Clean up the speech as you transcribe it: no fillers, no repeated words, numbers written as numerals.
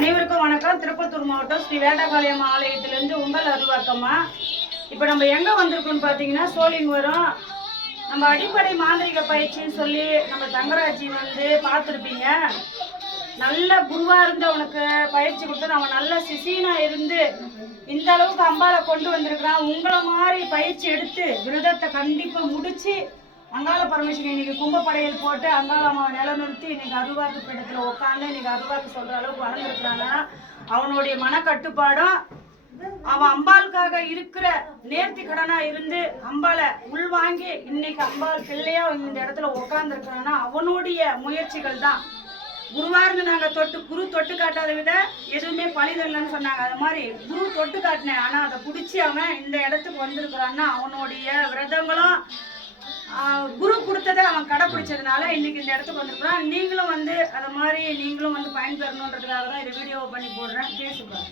அனைவருக்கும் வணக்கம். திருப்பத்தூர் மாவட்டம் ஸ்ரீ வேட்டபாளையம் ஆலயத்திலிருந்து உங்கள் அருள்வாக்கம்மா. இப்போ நம்ம எங்கே வந்திருக்கோம்னு பார்த்தீங்கன்னா சோழிங்கவரம். நம்ம அடிப்படை மாந்திரிக பயிற்சின்னு சொல்லி நம்ம தங்கராஜி வந்து பார்த்துருப்பீங்க. நல்ல குருவாக இருந்து அவனுக்கு பயிற்சி கொடுத்து அவன் நல்ல சிசீனாக இருந்து இந்த அளவுக்கு அம்பாவை கொண்டு வந்திருக்கிறான். உங்களை மாதிரி பயிற்சி எடுத்து விரதத்தை கண்டிப்பாக முடித்து அங்காள பரமேஸ்வரன் இன்னைக்கு கும்பப்படையில் போட்டு அங்காள அம்மாவை நிலநிறுத்தி இன்னைக்கு அருள்வாக்கு பீடத்தில் உட்காந்து இன்னைக்கு அருள்வாக்கு சொல்கிற அளவுக்கு வளர்ந்துருக்கிறாங்கன்னா அவனுடைய மனக்கட்டுப்பாடும் அவன் அம்பாளுக்காக இருக்கிற நேர்த்தி கடனா இருந்து அம்பாளை உள்வாங்கி இன்னைக்கு அம்பாள் பிள்ளையா இந்த இடத்துல உட்காந்துருக்கிறான்னா அவனுடைய முயற்சிகள் தான். குருவாருந்து நாங்கள் குரு தொட்டு காட்டாத விட எதுவுமே பழிதல்லன்னு சொன்னாங்க. அது மாதிரி குரு தொட்டு காட்டினேன். ஆனால் அதை பிடிச்சி அவன் இந்த இடத்துக்கு வந்திருக்கிறான்னா அவனுடைய விரதங்களும் குரு கொடுத்ததை அவன் கடைப்பிடிச்சதுனால இன்னைக்கு இந்த இடத்துக்கு வந்துருக்குறான். நீங்களும் வந்து அதை மாதிரி நீங்களும் வந்து பயன்பெறணுன்றதுக்காக தான் இதை வீடியோ பண்ணி போடுறேன். பேசுகிறேன்.